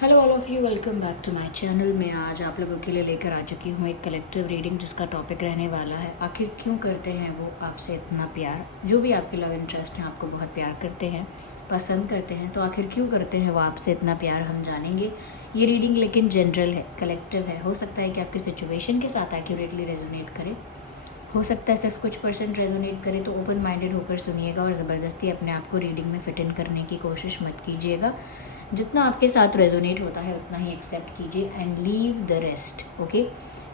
Hello all of you, welcome back to my channel. मैं आज आप लोगों के लिए लेकर आ चुकी हूँ एक कलेक्टिव रीडिंग जिसका टॉपिक रहने वाला है आखिर क्यों करते हैं वो आपसे इतना प्यार। जो भी आपके लव इंटरेस्ट हैं, आपको बहुत प्यार करते हैं, पसंद करते हैं, तो आखिर क्यों करते हैं वो आपसे इतना प्यार, हम जानेंगे। ये रीडिंग लेकिन जनरल है, कलेक्टिव है। हो सकता है कि आपकी सिचुएशन के साथ एक्यूरेटली रेजोनेट करे, हो सकता है सिर्फ कुछ परसेंट रेजोनेट करे। तो ओपन माइंडेड होकर सुनिएगा और ज़बरदस्ती अपने आप को रीडिंग में फिट इन करने की कोशिश मत कीजिएगा। जितना आपके साथ रेजोनेट होता है उतना ही एक्सेप्ट कीजिए and leave the rest, okay.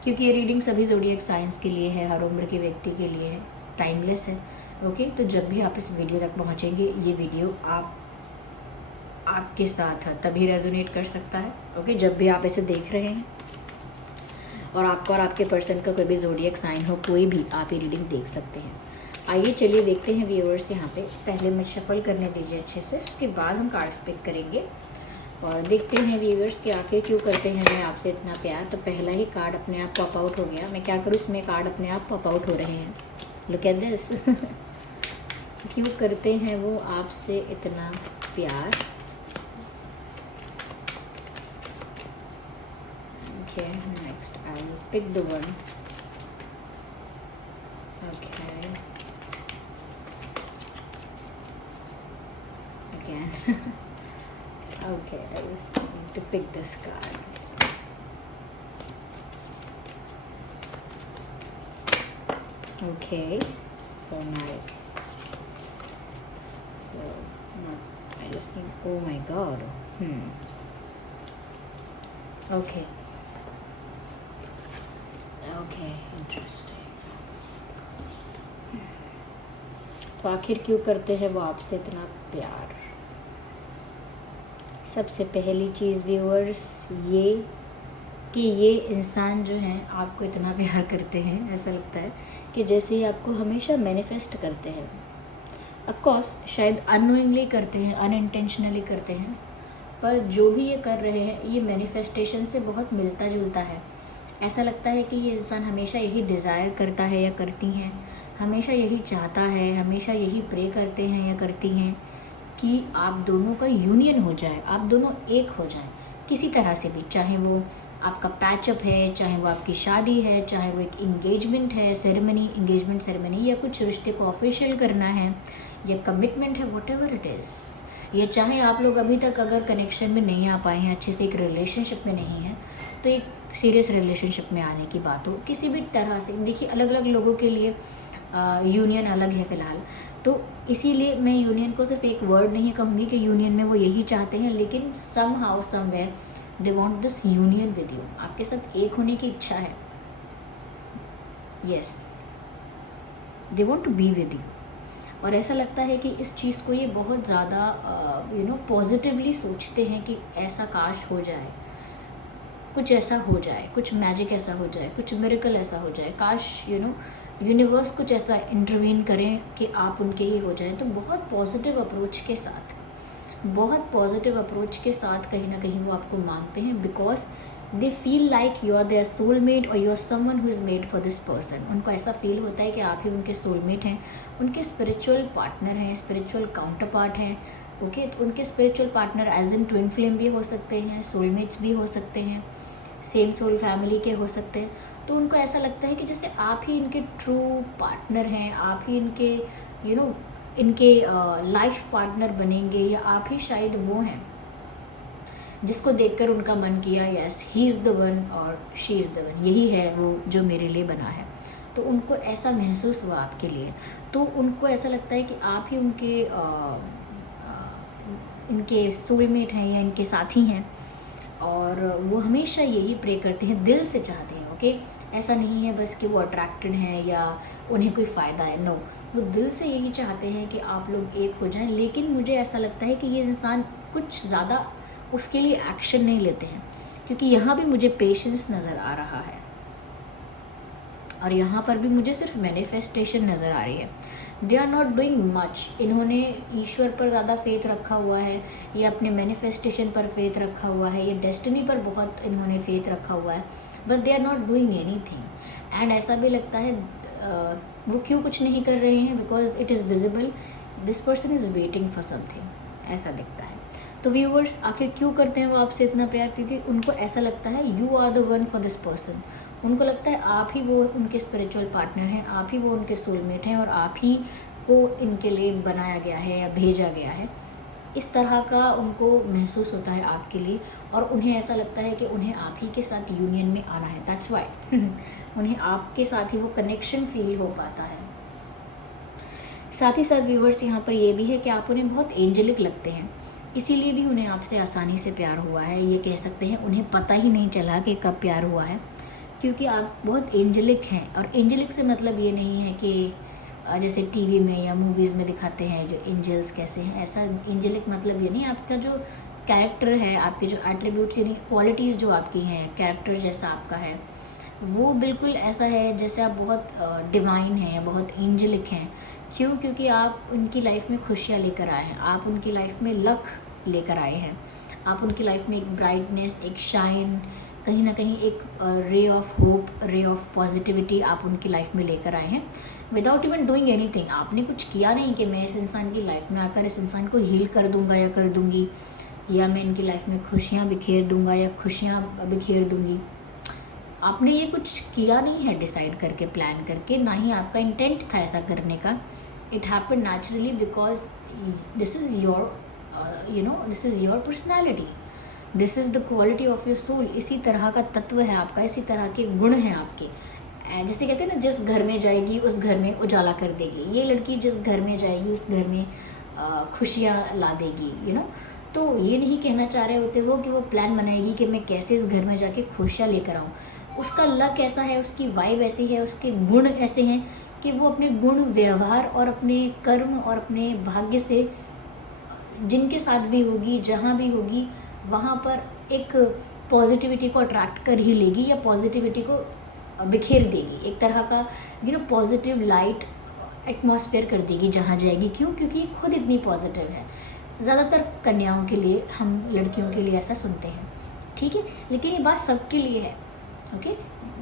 क्योंकि ये रीडिंग सभी ज़ोडिएक साइंस के लिए है, हर उम्र के व्यक्ति के लिए है, टाइमलेस है, ओके। तो जब भी आप इस वीडियो तक पहुँचेंगे, ये वीडियो आपके साथ है तभी रेजोनेट कर सकता है, ओके। जब भी आप इसे देख रहे हैं और आपका और आपके पर्सन का कोई भी ज़ोडिएक साइन हो, कोई भी, आप ये रीडिंग देख सकते हैं। आइए चलिए देखते हैं व्यूअर्स। यहाँ पे पहले मैं शफल करने दीजिए अच्छे से, उसके बाद हम कार्ड्स पिक करेंगे और देखते हैं व्यूअर्स कि आखिर क्यों करते हैं मैं आपसे इतना प्यार। तो पहला ही कार्ड अपने आप पॉप आउट हो गया। मैं क्या करूँ, इसमें कार्ड अपने आप पॉप आउट हो रहे हैं। Look at this. क्यों करते हैं वो आपसे इतना प्यार। Okay, next I will pick the one. Okay, again. Okay, I just need to pick this card. Okay, so nice. So not, I just need, oh my god. Okay. Okay, interesting. तो आखिर क्यों करते हैं वो आपसे इतना प्यार। सबसे पहली चीज़ व्यूअर्स ये कि ये इंसान जो हैं आपको इतना प्यार करते हैं, ऐसा लगता है कि जैसे ही आपको हमेशा मैनिफेस्ट करते हैं। ऑफ कोर्स शायद अननोइंगली करते हैं, अनइंटेंशनली करते हैं, पर जो भी ये कर रहे हैं ये मैनिफेस्टेशन से बहुत मिलता जुलता है। ऐसा लगता है कि ये इंसान हमेशा यही डिज़ायर करता है या करती हैं, हमेशा यही चाहता है, हमेशा यही प्रे करते हैं या करती हैं कि आप दोनों का यूनियन हो जाए, आप दोनों एक हो जाएं किसी तरह से भी। चाहे वो आपका पैचअप है, चाहे वो आपकी शादी है, चाहे वो एक इंगेजमेंट है, सेरेमनी, इंगेजमेंट सेरेमनी, या कुछ रिश्ते को ऑफिशियल करना है, या कमिटमेंट है, वॉट एवर इट इज़। ये चाहे आप लोग अभी तक अगर कनेक्शन में नहीं आ पाए हैं, अच्छे से एक रिलेशनशिप में नहीं है, तो एक सीरियस रिलेशनशिप में आने की बात हो किसी भी तरह से। देखिए अलग अलग लोगों के लिए यूनियन अलग है फ़िलहाल, तो इसीलिए मैं यूनियन को सिर्फ एक वर्ड नहीं कहूँगी कि यूनियन में वो यही चाहते हैं, लेकिन somehow somewhere they want this union with you. आपके साथ एक होने की इच्छा है, yes, they want to be with you. और ऐसा लगता है कि इस चीज़ को ये बहुत ज़्यादा पॉजिटिवली सोचते हैं कि ऐसा काश हो जाए, कुछ ऐसा हो जाए, कुछ मैजिक ऐसा हो जाए, कुछ मिरेकल ऐसा हो जाए, काश यूनिवर्स कुछ ऐसा इंटरवीन करें कि आप उनके ही हो जाएं। तो बहुत पॉजिटिव अप्रोच के साथ, बहुत पॉजिटिव अप्रोच के साथ कहीं ना कहीं वो आपको मांगते हैं, because they feel like you are their soulmate और you are someone who is made for this person. उनको ऐसा फील होता है कि आप ही उनके सोलमेट हैं, उनके स्पिरिचुअल पार्टनर हैं, स्पिरिचुअल काउंटर पार्ट हैं, ओके। तो उनके spiritual partner as in twin flame भी हो सकते हैं, सोलमेट्स भी हो सकते हैं, सेम सोल फैमिली के हो सकते हैं। तो उनको ऐसा लगता है कि जैसे आप ही इनके ट्रू पार्टनर हैं, आप ही इनके इनके लाइफ पार्टनर बनेंगे, या आप ही शायद वो हैं जिसको देखकर उनका मन किया yes he is the one और शी इज़ द वन, यही है वो जो मेरे लिए बना है। तो उनको ऐसा महसूस हुआ आपके लिए, तो उनको ऐसा लगता है कि आप ही उनके इनके सोलमेट हैं या इनके साथी हैं, और वो हमेशा यही प्रे करते हैं, दिल से चाहते हैं, ओके। ऐसा नहीं है बस कि वो अट्रैक्टेड हैं या उन्हें कोई फ़ायदा है, नो, वो दिल से यही चाहते हैं कि आप लोग एक हो जाएं। लेकिन मुझे ऐसा लगता है कि ये इंसान कुछ ज़्यादा उसके लिए एक्शन नहीं लेते हैं, क्योंकि यहाँ भी मुझे पेशेंस नज़र आ रहा है और यहाँ पर भी मुझे सिर्फ मैनिफेस्टेशन नज़र आ रही है। They are not doing much. इन्होंने ईश्वर पर ज़्यादा फेथ रखा हुआ है, या अपने मैनिफेस्टेशन पर फेथ रखा हुआ है, या डेस्टिनी पर बहुत इन्होंने फेथ रखा हुआ है, but they are not doing anything. And ऐसा भी लगता है वो क्यों कुछ नहीं कर रहे हैं, because it is visible this person is waiting for something, ऐसा दिखता है। तो व्यूअर्स आखिर क्यों करते हैं वो आपसे इतना प्यार? क्योंकि उनको ऐसा लगता है you are the one for this person. उनको लगता है आप ही वो उनके स्पिरिचुअल पार्टनर हैं, आप ही वो उनके सोलमेट हैं और आप ही को इनके लिए बनाया गया है या भेजा गया है। इस तरह का उनको महसूस होता है आपके लिए, और उन्हें ऐसा लगता है कि उन्हें आप ही के साथ यूनियन में आना है। दैट्स वाई उन्हें आपके साथ ही वो कनेक्शन फील हो पाता है। साथ ही साथ व्यूवर्स यहाँ पर ये भी है कि आप उन्हें बहुत एंजेलिक लगते हैं, इसीलिए भी उन्हें आपसे आसानी से प्यार हुआ है। ये कह सकते हैं उन्हें पता ही नहीं चला कि कब प्यार हुआ है, क्योंकि आप बहुत एंजेलिक हैं। और एंजेलिक से मतलब ये नहीं है कि जैसे टीवी में या मूवीज़ में दिखाते हैं जो एंजल्स कैसे हैं, ऐसा एंजेलिक मतलब ये नहीं। आपका जो कैरेक्टर है, आपके जो एट्रीब्यूट्स यानी क्वालिटीज़ जो आपकी हैं, कैरेक्टर जैसा आपका है, वो बिल्कुल ऐसा है जैसे आप बहुत डिवाइन हैं या बहुत एंजेलिक हैं। क्यों? क्योंकि आप उनकी लाइफ में खुशियाँ लेकर आए हैं, आप उनकी लाइफ में लक लेकर आए हैं, आप उनकी लाइफ में एक ब्राइटनेस, एक शाइन, कहीं ना कहीं एक ray of hope, ray of positivity आप उनकी लाइफ में लेकर आए हैं विदाउट इवन डूइंग एनीथिंग। आपने कुछ किया नहीं कि मैं इस इंसान की लाइफ में आकर इस इंसान को हील कर दूंगा या कर दूंगी, या मैं इनकी लाइफ में खुशियाँ बिखेर दूंगा या खुशियाँ बिखेर दूंगी। आपने ये कुछ किया नहीं है डिसाइड करके, प्लान करके, ना ही आपका इंटेंट था ऐसा करने का। It happen naturally because this is your this is your personality, this is the quality of your soul. इसी तरह का तत्व है आपका, इसी तरह के गुण हैं आपके। जैसे कहते हैं ना, जिस घर में जाएगी उस घर में उजाला कर देगी। ये लड़की जिस घर में जाएगी उस घर में खुशियाँ ला देगी, तो ये नहीं कहना चाह रहे होते वो कि वो प्लान बनाएगी कि मैं कैसे इस घर में जाके खुशियाँ लेकर आऊँ। उसका लक ऐसा है, उसकी वाइब ऐसी है, उसके गुण ऐसे हैं कि वो अपने गुण, व्यवहार और अपने कर्म और अपने भाग्य से जिनके साथ भी होगी, जहाँ भी होगी, वहाँ पर एक पॉजिटिविटी को अट्रैक्ट कर ही लेगी या पॉजिटिविटी को बिखेर देगी। एक तरह का पॉजिटिव लाइट एटमॉस्फेयर कर देगी जहाँ जाएगी। क्यों? क्योंकि खुद इतनी पॉजिटिव है। ज़्यादातर कन्याओं के लिए, हम लड़कियों के लिए ऐसा सुनते हैं, ठीक है, लेकिन ये बात सबके लिए है। ओके,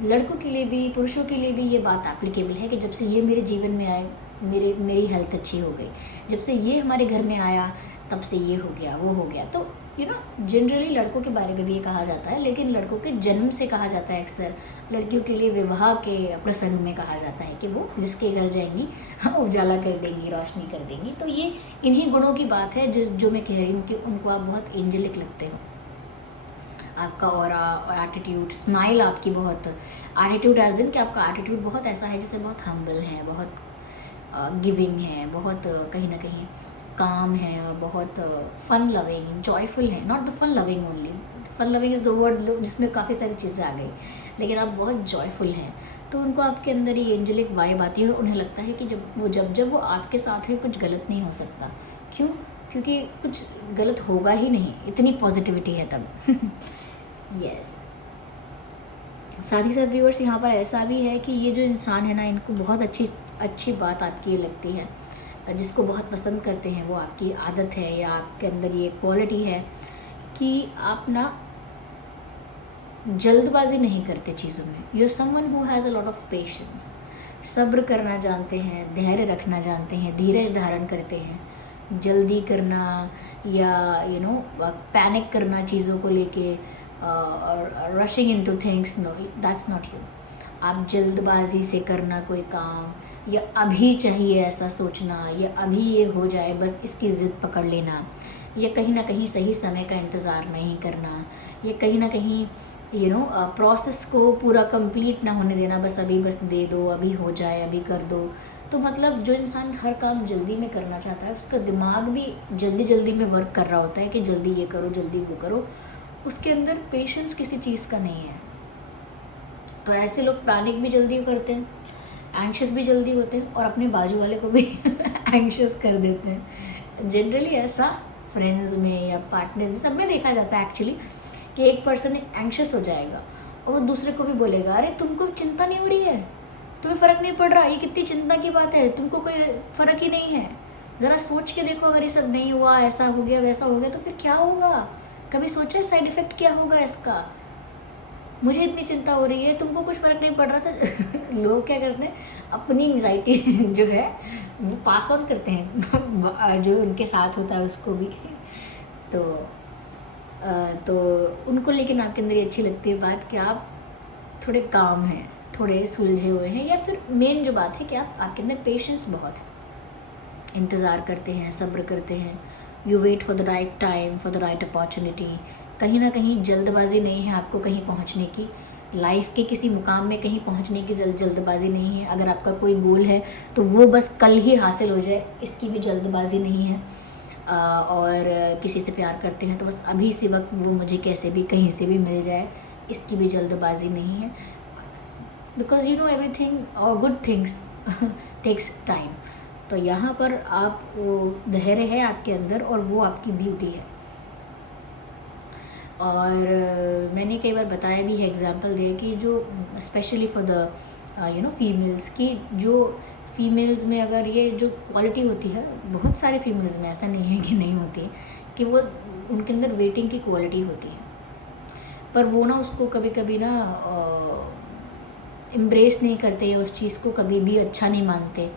लड़कों के लिए भी, पुरुषों के लिए भी ये बात एप्लीकेबल है कि जब से ये मेरे जीवन में आए, मेरी हेल्थ अच्छी हो गई। जब से ये हमारे घर में आया तब से ये हो गया, वो हो गया। तो जनरली लड़कों के बारे में भी ये कहा जाता है, लेकिन लड़कों के जन्म से कहा जाता है अक्सर। लड़कियों के लिए विवाह के प्रसंग में कहा जाता है कि वो जिसके घर जाएंगी उजाला कर देंगी, रोशनी कर देंगी। तो ये इन्हीं गुणों की बात है जो मैं कह रही हूँ कि उनको आप बहुत एंजेलिक लगते हो। आपका ऑरा, एटीट्यूड, स्माइल आपकी बहुत, एटीट्यूड एज इन कि आपका एटीट्यूड बहुत ऐसा है जैसे बहुत हम्बल है, बहुत गिविंग है, बहुत कहीं ना कहीं काम है और बहुत फन लविंग, जॉयफुल है। Not the fun loving only, fun loving is the word जिसमें काफ़ी सारी चीज़ें आ गई, लेकिन आप बहुत जॉयफुल हैं। तो उनको आपके अंदर ये एंजेलिक वाइब आती है और उन्हें लगता है कि जब वो आपके साथ है कुछ गलत नहीं हो सकता। क्यों? क्योंकि कुछ गलत होगा ही नहीं, इतनी पॉजिटिविटी है तब। यस साथ ही साथ व्यूअर्स यहाँ पर ऐसा भी है कि ये जो इंसान है ना, इनको बहुत अच्छी बात आपकी ये लगती है, जिसको बहुत पसंद करते हैं, वो आपकी आदत है या आपके अंदर ये क्वालिटी है कि आप ना जल्दबाजी नहीं करते चीज़ों में। You are someone who has a lot of patience, सब्र करना जानते हैं, धैर्य रखना जानते हैं, धीरज धारण करते हैं। जल्दी करना या पैनिक करना चीज़ों को लेके और rushing into things, no, that's not you. आप जल्दबाजी से करना कोई काम, या अभी चाहिए ऐसा सोचना, या अभी ये हो जाए बस इसकी ज़िद पकड़ लेना, या कहीं ना कहीं सही समय का इंतज़ार नहीं करना, या कहीं ना कहीं प्रोसेस को पूरा कंप्लीट ना होने देना, बस दे दो, अभी हो जाए, अभी कर दो। तो मतलब जो इंसान हर काम जल्दी में करना चाहता है, उसका दिमाग भी जल्दी में वर्क कर रहा होता है कि जल्दी ये करो, जल्दी वो करो। उसके अंदर पेशेंस किसी चीज़ का नहीं है। तो ऐसे लोग पैनिक भी जल्दी करते हैं, एंग्शियस भी जल्दी होते हैं, और अपने बाजू वाले को भी एंग्शियस कर देते हैं। जनरली ऐसा फ्रेंड्स में या पार्टनर्स में, सब में देखा जाता है एक्चुअली, कि एक पर्सन एंग्शियस हो जाएगा और वो दूसरे को भी बोलेगा, अरे तुमको चिंता नहीं हो रही है, तुम्हें फ़र्क नहीं पड़ रहा, ये कितनी चिंता की बात है, तुमको कोई फ़र्क ही नहीं है, ज़रा सोच के देखो, अगर ये सब नहीं हुआ, ऐसा हो गया, वैसा हो गया, तो फिर क्या होगा? कभी सोचा है साइड इफ़ेक्ट क्या होगा इसका? मुझे इतनी चिंता हो रही है, तुमको कुछ फ़र्क नहीं पड़ रहा था। लोग क्या करते हैं, अपनी एंग्जाइटी जो है वो पास ऑन करते हैं जो उनके साथ होता है उसको भी। तो तो उनको लेकिन आपके अंदर ये अच्छी लगती है बात कि आप थोड़े काम हैं, थोड़े सुलझे हुए हैं, या फिर मेन जो बात है कि आपके अंदर पेशेंस बहुत है, इंतज़ार करते हैं, सब्र करते हैं, you wait for the right time, for the right opportunity. कहीं ना कहीं जल्दबाजी नहीं है आपको कहीं पहुंचने की, लाइफ के किसी मुकाम में कहीं पहुंचने की जल्दबाजी नहीं है। अगर आपका कोई गोल है तो वो बस कल ही हासिल हो जाए, इसकी भी जल्दबाजी नहीं है। और किसी से प्यार करते हैं तो बस अभी से वक्त वो मुझे कैसे भी कहीं से भी मिल जाए, इसकी भी जल्दबाजी नहीं है। बिकॉज यू नो एवरीथिंग और गुड थिंग्स टेक्स टाइम। तो यहाँ पर आप वो धैर्य है आपके अंदर और वो आपकी ब्यूटी है। और मैंने कई बार बताया भी है, एग्जांपल दिया कि जो स्पेशली फॉर द फीमेल्स की, जो फीमेल्स में अगर ये जो क्वालिटी होती है, बहुत सारे फीमेल्स में ऐसा नहीं है कि नहीं होती, कि वो उनके अंदर वेटिंग की क्वालिटी होती है, पर वो ना उसको कभी कभी ना एम्ब्रेस नहीं करते, उस चीज़ को कभी भी अच्छा नहीं मानते।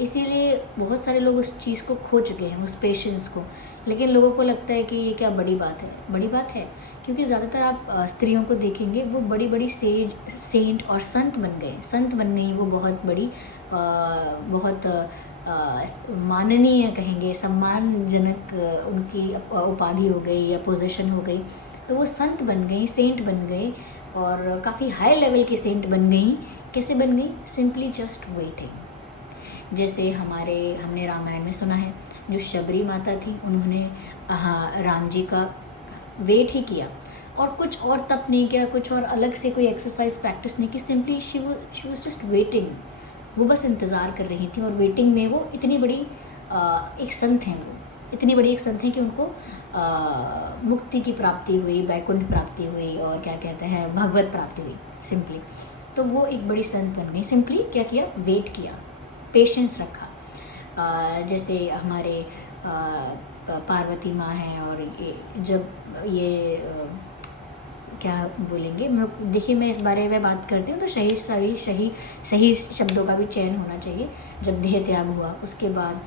इसीलिए बहुत सारे लोग उस चीज़ को खो चुके हैं, उस पेशेंस को। लेकिन लोगों को लगता है कि ये क्या बड़ी बात है। बड़ी बात है, क्योंकि ज़्यादातर आप स्त्रियों को देखेंगे वो बड़ी बड़ी सेज, सेंट और संत बन गए, संत बन गई वो, बहुत बड़ी बहुत माननीय कहेंगे, सम्मानजनक उनकी उपाधि हो गई या पोजीशन हो गई, तो वो संत बन गई, सेंट बन गई, और काफ़ी हाई लेवल की सेंट बन गई। कैसे बन गई? Simply just waiting. जैसे हमने रामायण में सुना है, जो शबरी माता थी उन्होंने राम जी का वेट ही किया, और कुछ और तप नहीं किया, कुछ और अलग से कोई एक्सरसाइज प्रैक्टिस नहीं की, simply she was just waiting. वो बस इंतज़ार कर रही थी, और वेटिंग में वो इतनी बड़ी एक संत हैं, वो इतनी बड़ी एक संत हैं कि उनको मुक्ति की प्राप्ति हुई, वैकुंठ प्राप्ति हुई, और क्या कहते हैं, भगवत प्राप्ति हुई सिंपली। तो वो एक बड़ी संत बन गई, सिंपली क्या किया? वेट किया, पेशेंस रखा। जैसे हमारे पार्वती माँ हैं, और ये जब ये क्या बोलेंगे, देखिए मैं इस बारे में बात करती हूँ तो सही शब्दों का भी चयन होना चाहिए। जब देह त्याग हुआ उसके बाद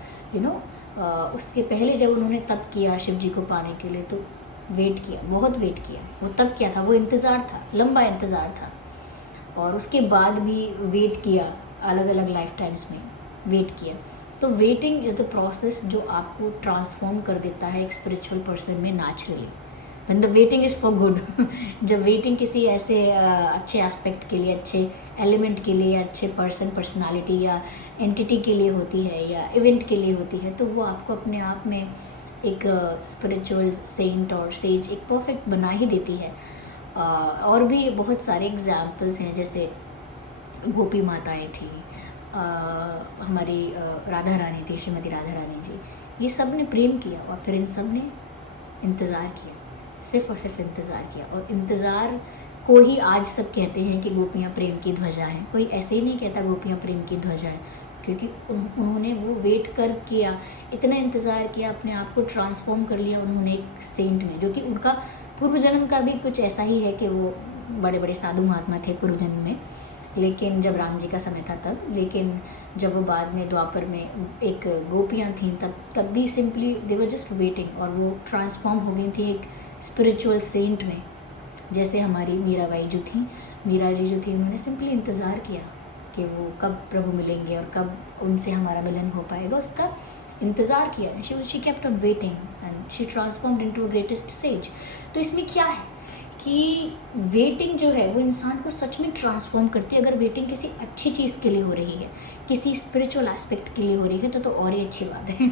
उसके पहले जब उन्होंने तप किया शिव जी को पाने के लिए, तो वेट किया, बहुत वेट किया। वो तप क्या था? वो इंतज़ार था, लंबा इंतज़ार था। और उसके बाद भी वेट किया, अलग अलग लाइफ टाइम्स में वेट किया। तो वेटिंग इज़ द प्रोसेस जो आपको ट्रांसफॉर्म कर देता है एक स्पिरिचुअल पर्सन में naturally, when the waiting is for good. जब वेटिंग किसी ऐसे अच्छे एस्पेक्ट के लिए, अच्छे एलिमेंट के लिए, या अच्छे पर्सनालिटी या एंटिटी के लिए होती है, या इवेंट के लिए होती है, तो वो आपको अपने आप में एक स्पिरिचुअल सेंट और सेज एक परफेक्ट बना ही देती है। और भी बहुत सारे एग्जाम्पल्स हैं, जैसे गोपी माताएँ थी, हमारी राधा रानी थी, श्रीमती राधा रानी जी, ये सब ने प्रेम किया, और फिर इन सब ने इंतज़ार किया, सिर्फ़ और सिर्फ इंतज़ार किया। और इंतज़ार को ही आज सब कहते हैं कि गोपियाँ प्रेम की ध्वजा हैं। कोई ऐसे ही नहीं कहता गोपियाँ प्रेम की ध्वजा हैं, क्योंकि उन्होंने वो वेट कर किया, इतना इंतज़ार किया, अपने आप को ट्रांसफॉर्म कर लिया उन्होंने एक सेंट में, जो कि उनका पूर्व जन्म का भी कुछ ऐसा ही है कि वो बड़े बड़े साधु महात्मा थे पूर्व जन्म में, लेकिन जब राम जी का समय था तब। लेकिन जब वो बाद में द्वापर में एक गोपियाँ थीं, तब भी simply they were just waiting, और वो ट्रांसफॉर्म हो गई थी एक स्पिरिचुअल सेंट में। जैसे हमारी मीराबाई जो थी, मीरा जी जो थी, उन्होंने सिंपली इंतज़ार किया कि वो कब प्रभु मिलेंगे और कब उनसे हमारा मिलन हो पाएगा, उसका इंतज़ार किया। She kept on waiting and she transformed into a greatest says. तो इसमें क्या है कि वेटिंग जो है वो इंसान को सच में ट्रांसफॉर्म करती है। अगर वेटिंग किसी अच्छी चीज़ के लिए हो रही है, किसी स्पिरिचुअल एस्पेक्ट के लिए हो रही है, तो और ही अच्छी बात है।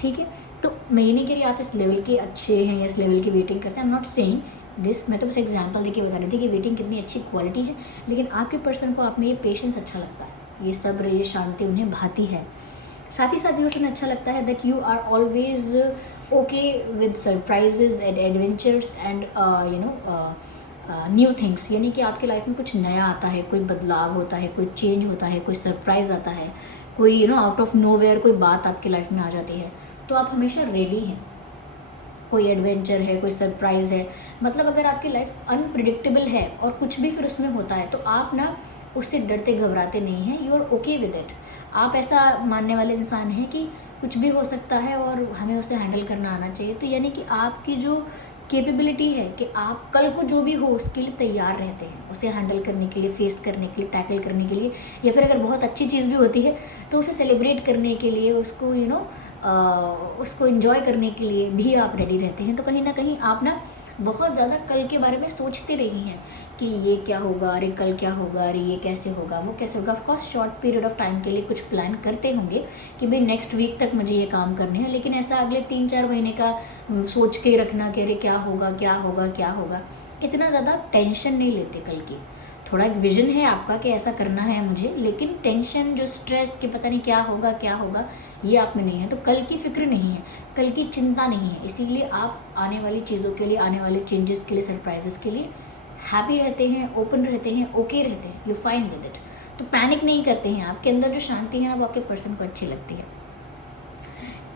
ठीक है, तो मैं ये नहीं कह रही आप इस लेवल के अच्छे हैं या इस लेवल की वेटिंग करते हैं, I am not saying this. मैं तो बस एग्जांपल देके बता रही थी कि वेटिंग कितनी अच्छी क्वालिटी है, लेकिन आपके पर्सन को आप में ये पेशेंस अच्छा लगता है, ये सब्र, ये शांति उन्हें भाती है। साथ ही साथ व्यूअर्स उन्हें अच्छा लगता है that you are always okay with surprises and adventures and new things, यानी कि आपकी लाइफ में कुछ नया आता है, कोई बदलाव होता है, कोई चेंज होता है, कोई सरप्राइज़ आता है, कोई आउट ऑफ नोवेयर कोई बात आपकी लाइफ में आ जाती है, तो आप हमेशा रेडी हैं। कोई एडवेंचर है, कोई सरप्राइज़ है, मतलब अगर आपकी लाइफ अनप्रिडिक्टेबल है और कुछ भी फिर उसमें होता है, तो आप ना उससे डरते घबराते नहीं हैं, you are okay with it. आप ऐसा मानने वाले इंसान हैं कि कुछ भी हो सकता है और हमें उसे हैंडल करना आना चाहिए। तो यानी कि आपकी जो कैपेबिलिटी है कि आप कल को जो भी हो उसके लिए तैयार रहते हैं, उसे हैंडल करने के लिए, फेस करने के लिए, टैकल करने के लिए, या फिर अगर बहुत अच्छी चीज़ भी होती है तो उसे सेलिब्रेट करने के लिए, उसको उसको इन्जॉय करने के लिए भी आप रेडी रहते हैं। तो कहीं ना कहीं आप ना बहुत ज़्यादा कल के बारे में सोचते रही हैं कि ये क्या होगा, अरे कल क्या होगा, अरे ये कैसे होगा, वो कैसे होगा। Of course short period of time के लिए कुछ प्लान करते होंगे कि भाई नेक्स्ट वीक तक मुझे ये काम करने हैं, लेकिन ऐसा अगले 3-4 महीने का सोच के रखना कि अरे क्या होगा क्या होगा क्या होगा, इतना ज़्यादा टेंशन नहीं लेते कल की। थोड़ा एक विजन है आपका कि ऐसा करना है मुझे, लेकिन टेंशन, जो स्ट्रेस कि पता नहीं क्या होगा, ये आप में नहीं है। तो कल की फिक्र नहीं है, कल की चिंता नहीं है, इसीलिए आप आने वाली चीज़ों के लिए, आने वाले चेंजेस के लिए, सरप्राइजेस के लिए हैप्पी रहते हैं, ओपन रहते हैं, ओके रहते हैं, यू फाइन विद इट। तो पैनिक नहीं करते हैं। आपके अंदर जो शांति है ना, वो आपके पर्सन को अच्छी लगती है।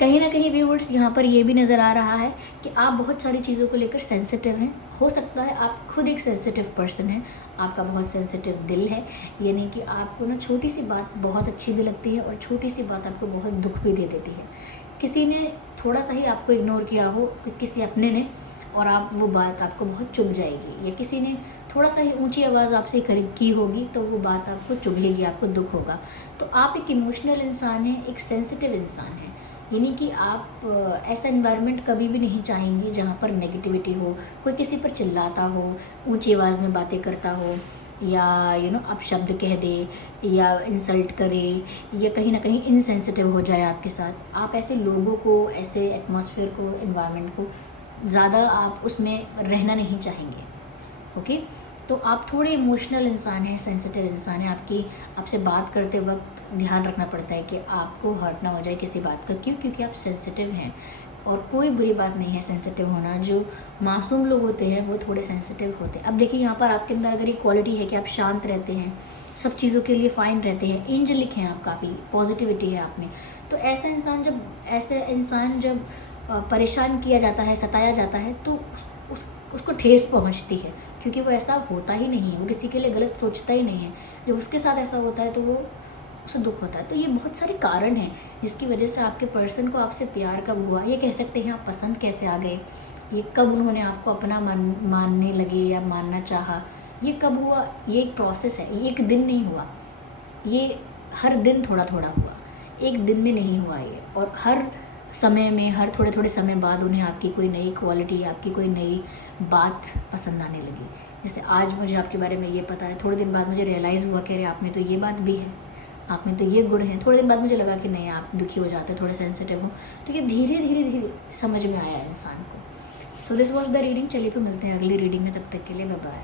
कहीं ना कहीं व्यूअर्स यहाँ पर ये भी नज़र आ रहा है कि आप बहुत सारी चीज़ों को लेकर सेंसिटिव हैं। हो सकता है आप खुद एक सेंसिटिव पर्सन हैं, आपका बहुत सेंसिटिव दिल है, यानी कि आपको ना छोटी सी बात बहुत अच्छी भी लगती है और छोटी सी बात आपको बहुत दुख भी दे देती है। किसी ने थोड़ा सा ही आपको इग्नोर किया हो, किसी अपने ने, और आप वो बात आपको बहुत चुभ जाएगी, या किसी ने थोड़ा सा ही ऊंची आवाज़ आपसे की होगी तो वो बात आपको चुभेगी, आपको दुख होगा। तो आप एक इमोशनल इंसान हैं, एक सेंसिटिव इंसान हैं, यानी कि आप ऐसा इन्वायरमेंट कभी भी नहीं चाहेंगे जहाँ पर नेगेटिविटी हो, कोई किसी पर चिल्लाता हो, ऊंची आवाज़ में बातें करता हो, या आप शब्द कह दे, या इंसल्ट करे, या कहीं ना कहीं इनसेंसिटिव हो जाए आपके साथ। आप ऐसे लोगों को, ऐसे एटमॉस्फेयर को, इन्वायरमेंट को ज़्यादा आप उसमें रहना नहीं चाहेंगे। ओके, तो आप थोड़े इमोशनल इंसान हैं, सेंसिटिव इंसान हैं। आपसे बात करते वक्त ध्यान रखना पड़ता है कि आपको हर्ट ना हो जाए किसी बात का। क्यों? क्योंकि आप सेंसिटिव हैं, और कोई बुरी बात नहीं है सेंसिटिव होना। जो मासूम लोग होते हैं वो थोड़े सेंसिटिव होते हैं। अब देखिए यहाँ पर आपके अंदर अगर ये क्वालिटी है कि आप शांत रहते हैं, सब चीज़ों के लिए फ़ाइन रहते हैं, एंजेलिक हैं आप, काफ़ी पॉजिटिविटी है आप में, तो ऐसे इंसान जब परेशान किया जाता है, सताया जाता है, तो उसको ठेस पहुंचती है, क्योंकि वो ऐसा होता ही नहीं है, वो किसी के लिए गलत सोचता ही नहीं है। जब उसके साथ ऐसा होता है तो वो उसे दुख होता है। तो ये बहुत सारे कारण हैं जिसकी वजह से आपके पर्सन को आपसे प्यार कब हुआ, ये कह सकते हैं आप पसंद कैसे आ गए, ये कब उन्होंने आपको अपना मानने लगे या मानना चाहा, ये कब हुआ। ये एक प्रोसेस है, ये एक दिन नहीं हुआ, ये हर दिन थोड़ा थोड़ा हुआ, एक दिन में नहीं हुआ ये। और हर समय में, हर थोड़े थोड़े समय बाद उन्हें आपकी कोई नई क्वालिटी, आपकी कोई नई बात पसंद आने लगी। जैसे आज मुझे आपके बारे में ये पता है, थोड़े दिन बाद मुझे रियलाइज़ हुआ कि अरे आप में तो ये बात भी है, आप में तो ये गुण है। थोड़े दिन बाद मुझे लगा कि नहीं, आप दुखी हो जाते, थोड़े सेंसिटिव हो। तो ये धीरे धीरे समझ में आया इंसान को। So this was the reading. चलिए फिर मिलते हैं अगली रीडिंग में, तब तक के लिए बाय बाय।